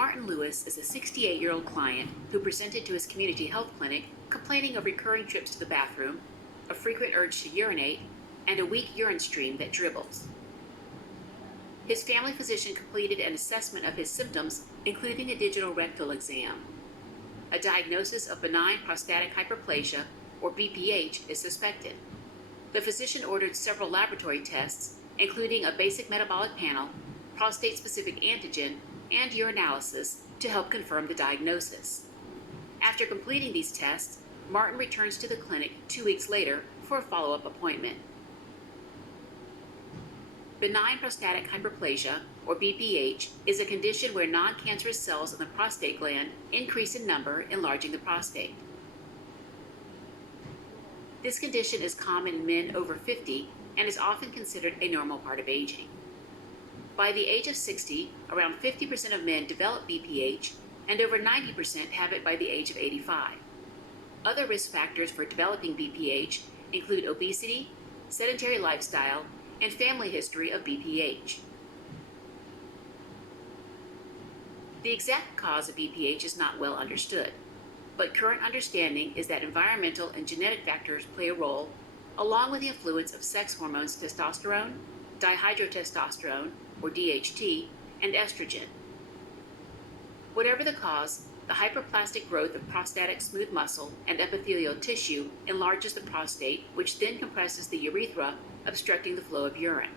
Martin Lewis is a 68-year-old client who presented to his community health clinic complaining of recurring trips to the bathroom, a frequent urge to urinate, and a weak urine stream that dribbles. His family physician completed an assessment of his symptoms, including a digital rectal exam. A diagnosis of benign prostatic hyperplasia, or BPH, is suspected. The physician ordered several laboratory tests, including a basic metabolic panel, prostate-specific antigen, and urinalysis to help confirm the diagnosis. After completing these tests, Martin returns to the clinic 2 weeks later for a follow-up appointment. Benign prostatic hyperplasia, or BPH, is a condition where non-cancerous cells in the prostate gland increase in number, enlarging the prostate. This condition is common in men over 50 and is often considered a normal part of aging. By the age of 60, around 50% of men develop BPH, and over 90% have it by the age of 85. Other risk factors for developing BPH include obesity, sedentary lifestyle, and family history of BPH. The exact cause of BPH is not well understood, but current understanding is that environmental and genetic factors play a role, along with the influence of sex hormones testosterone, dihydrotestosterone, or DHT, and estrogen. Whatever the cause, the hyperplastic growth of prostatic smooth muscle and epithelial tissue enlarges the prostate, which then compresses the urethra, obstructing the flow of urine.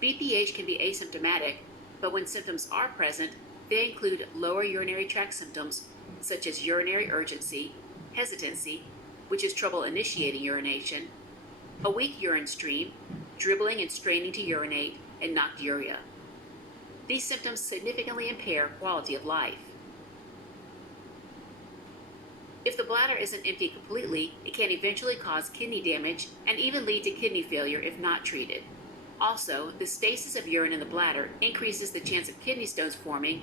BPH can be asymptomatic, but when symptoms are present, they include lower urinary tract symptoms such as urinary urgency, hesitancy, which is trouble initiating urination, a weak urine stream, dribbling and straining to urinate, and nocturia. These symptoms significantly impair quality of life. If the bladder isn't emptied completely, it can eventually cause kidney damage and even lead to kidney failure if not treated. Also, the stasis of urine in the bladder increases the chance of kidney stones forming,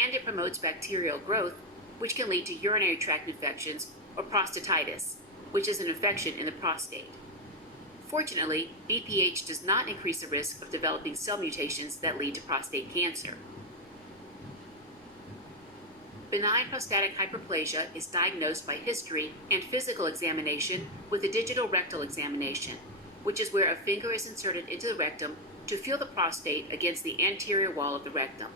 and it promotes bacterial growth, which can lead to urinary tract infections or prostatitis, which is an infection in the prostate. Fortunately, BPH does not increase the risk of developing cell mutations that lead to prostate cancer. Benign prostatic hyperplasia is diagnosed by history and physical examination with a digital rectal examination, which is where a finger is inserted into the rectum to feel the prostate against the anterior wall of the rectum.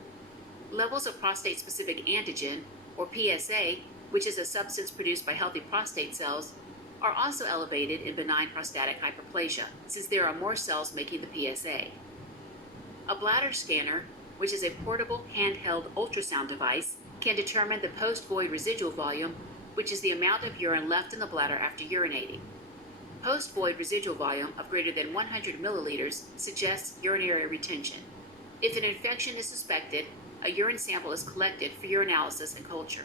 Levels of prostate-specific antigen, or PSA, which is a substance produced by healthy prostate cells, are also elevated in benign prostatic hyperplasia, since there are more cells making the PSA. A bladder scanner, which is a portable handheld ultrasound device, can determine the post-void residual volume, which is the amount of urine left in the bladder after urinating. Post-void residual volume of greater than 100 milliliters suggests urinary retention. If an infection is suspected, a urine sample is collected for urinalysis and culture.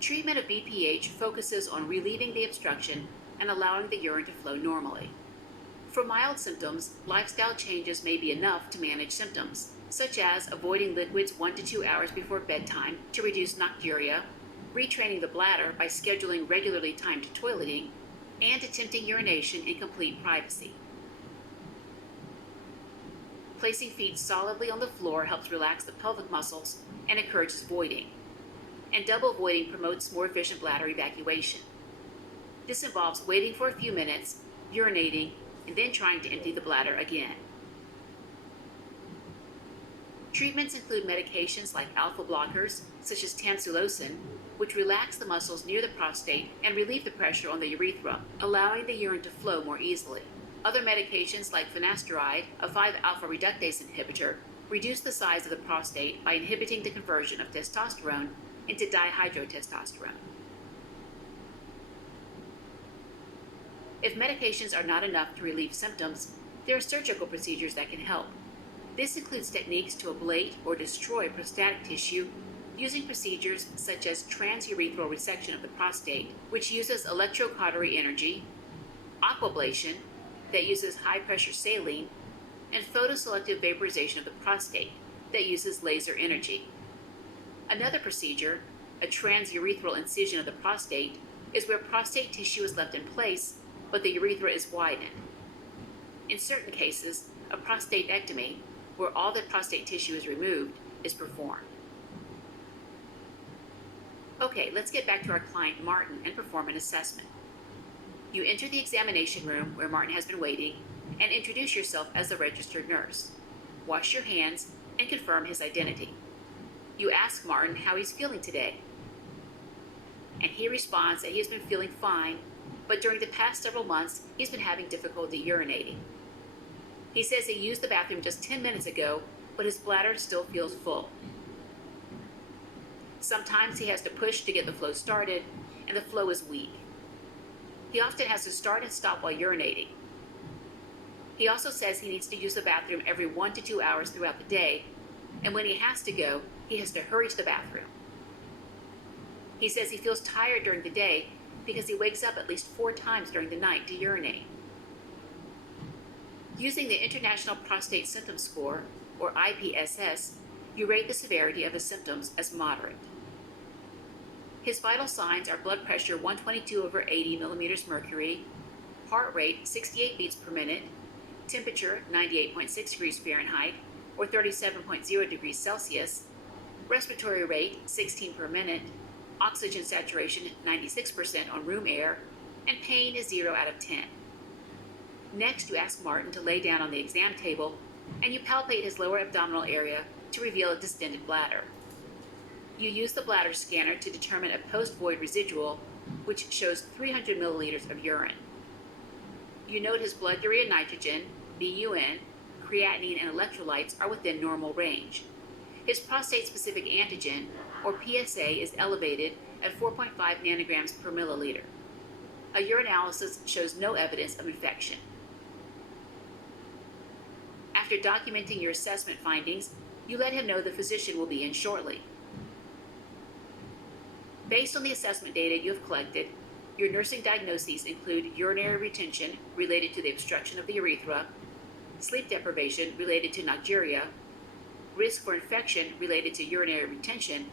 Treatment of BPH focuses on relieving the obstruction and allowing the urine to flow normally. For mild symptoms, lifestyle changes may be enough to manage symptoms, such as avoiding liquids 1 to 2 hours before bedtime to reduce nocturia, retraining the bladder by scheduling regularly timed toileting, and attempting urination in complete privacy. Placing feet solidly on the floor helps relax the pelvic muscles and encourages voiding. And double voiding promotes more efficient bladder evacuation. This involves waiting for a few minutes, urinating, and then trying to empty the bladder again. Treatments include medications like alpha blockers, such as tamsulosin, which relax the muscles near the prostate and relieve the pressure on the urethra, allowing the urine to flow more easily. Other medications like finasteride, a 5-alpha reductase inhibitor, reduce the size of the prostate by inhibiting the conversion of testosterone into dihydrotestosterone. If medications are not enough to relieve symptoms, there are surgical procedures that can help. This includes techniques to ablate or destroy prostatic tissue using procedures such as transurethral resection of the prostate, which uses electrocautery energy, aquablation, that uses high-pressure saline, and photoselective vaporization of the prostate, that uses laser energy. Another procedure, a transurethral incision of the prostate, is where prostate tissue is left in place, but the urethra is widened. In certain cases, a prostatectomy, where all the prostate tissue is removed, is performed. Okay, let's get back to our client Martin and perform an assessment. You enter the examination room where Martin has been waiting and introduce yourself as a registered nurse. Wash your hands and confirm his identity. You ask Martin how he's feeling today, and he responds that he has been feeling fine, but during the past several months, he's been having difficulty urinating. He says he used the bathroom just 10 minutes ago, but his bladder still feels full. Sometimes he has to push to get the flow started, and the flow is weak. He often has to start and stop while urinating. He also says he needs to use the bathroom every 1 to 2 hours throughout the day, and when he has to go, he has to hurry to the bathroom. He says he feels tired during the day because he wakes up at least 4 times during the night to urinate. Using the International Prostate Symptom Score, or IPSS, you rate the severity of his symptoms as moderate. His vital signs are blood pressure 122/80 millimeters mercury, heart rate 68 beats per minute, temperature 98.6 degrees Fahrenheit, or 37.0 degrees Celsius, respiratory rate 16 per minute, oxygen saturation 96% on room air, and pain is 0 out of 10. Next, you ask Martin to lay down on the exam table, and you palpate his lower abdominal area to reveal a distended bladder. You use the bladder scanner to determine a post-void residual, which shows 300 milliliters of urine. You note his blood urea nitrogen, BUN, creatinine, and electrolytes are within normal range. His prostate-specific antigen, or PSA, is elevated at 4.5 nanograms per milliliter. A urinalysis shows no evidence of infection. After documenting your assessment findings, you let him know the physician will be in shortly. Based on the assessment data you have collected, your nursing diagnoses include urinary retention related to the obstruction of the urethra, sleep deprivation related to nocturia, risk for infection related to urinary retention,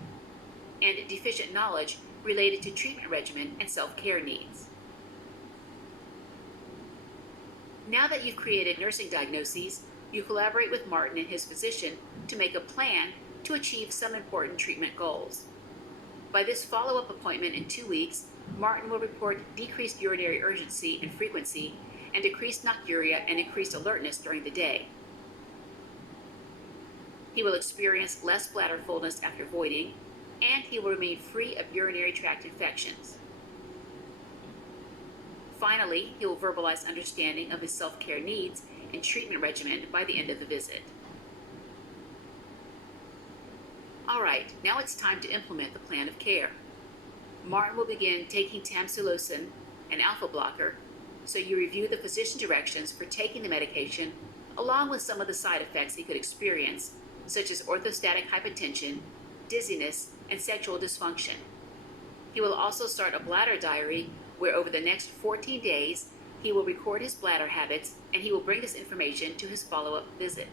and deficient knowledge related to treatment regimen and self-care needs. Now that you've created nursing diagnoses, you collaborate with Martin and his physician to make a plan to achieve some important treatment goals. By this follow-up appointment in 2 weeks, Martin will report decreased urinary urgency and frequency and decreased nocturia and increased alertness during the day. He will experience less bladder fullness after voiding, and he will remain free of urinary tract infections. Finally, he will verbalize understanding of his self-care needs and treatment regimen by the end of the visit. All right, now it's time to implement the plan of care. Martin will begin taking tamsulosin, an alpha blocker, so you review the physician directions for taking the medication, along with some of the side effects he could experience, such as orthostatic hypotension, dizziness, and sexual dysfunction. He will also start a bladder diary where over the next 14 days, he will record his bladder habits and he will bring this information to his follow-up visit.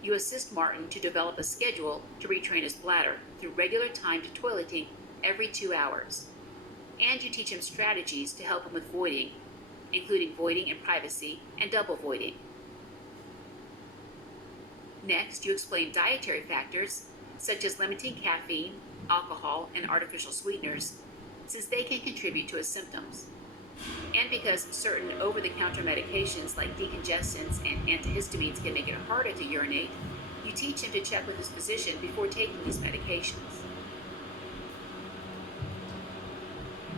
You assist Martin to develop a schedule to retrain his bladder through regular timed toileting every 2 hours. And you teach him strategies to help him with voiding, including voiding in privacy and double voiding. Next, you explain dietary factors such as limiting caffeine, alcohol, and artificial sweeteners, since they can contribute to his symptoms. And because certain over-the-counter medications like decongestants and antihistamines can make it harder to urinate, you teach him to check with his physician before taking these medications.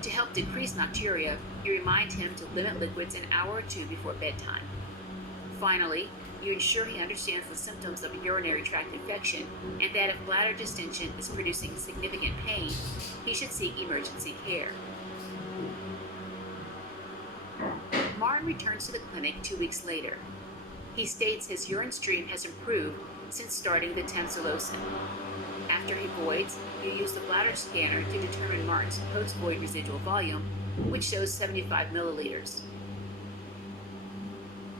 To help decrease nocturia, you remind him to limit liquids an hour or 2 before bedtime. Finally, you ensure he understands the symptoms of a urinary tract infection and that if bladder distension is producing significant pain, he should seek emergency care. Martin returns to the clinic 2 weeks later. He states his urine stream has improved since starting the tamsulosin. After he voids, you use the bladder scanner to determine Martin's post-void residual volume, which shows 75 milliliters.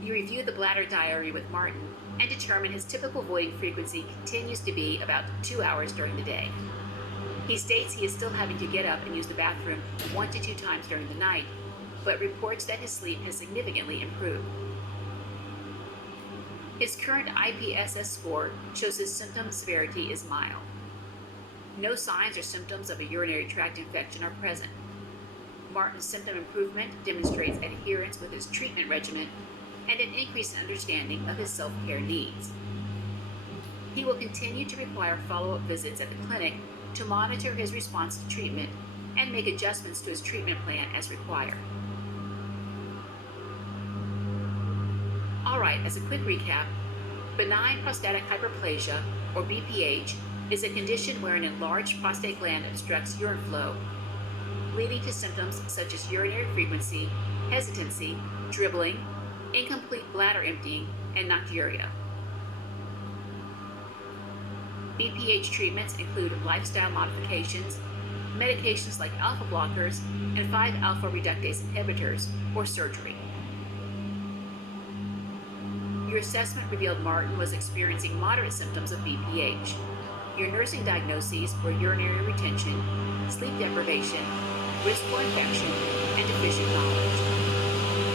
You review the bladder diary with Martin and determine his typical voiding frequency continues to be about 2 hours during the day. He states he is still having to get up and use the bathroom 1 to 2 times during the night, but reports that his sleep has significantly improved. His current IPSS score shows his symptom severity is mild. No signs or symptoms of a urinary tract infection are present. Martin's symptom improvement demonstrates adherence with his treatment regimen and an increase in understanding of his self-care needs. He will continue to require follow-up visits at the clinic to monitor his response to treatment and make adjustments to his treatment plan as required. Alright, as a quick recap, benign prostatic hyperplasia, or BPH, is a condition where an enlarged prostate gland obstructs urine flow, leading to symptoms such as urinary frequency, hesitancy, dribbling, incomplete bladder emptying, and nocturia. BPH treatments include lifestyle modifications, medications like alpha blockers, and 5-alpha reductase inhibitors, or surgery. Your assessment revealed Martin was experiencing moderate symptoms of BPH. Your nursing diagnoses were urinary retention, sleep deprivation, risk for infection, and deficient knowledge.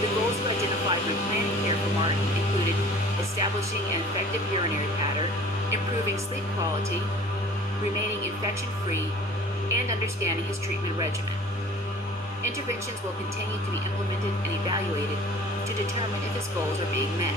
The goals you identified when planning care for Martin included establishing an effective urinary pattern, improving sleep quality, remaining infection-free, and understanding his treatment regimen. Interventions will continue to be implemented and evaluated to determine if his goals are being met.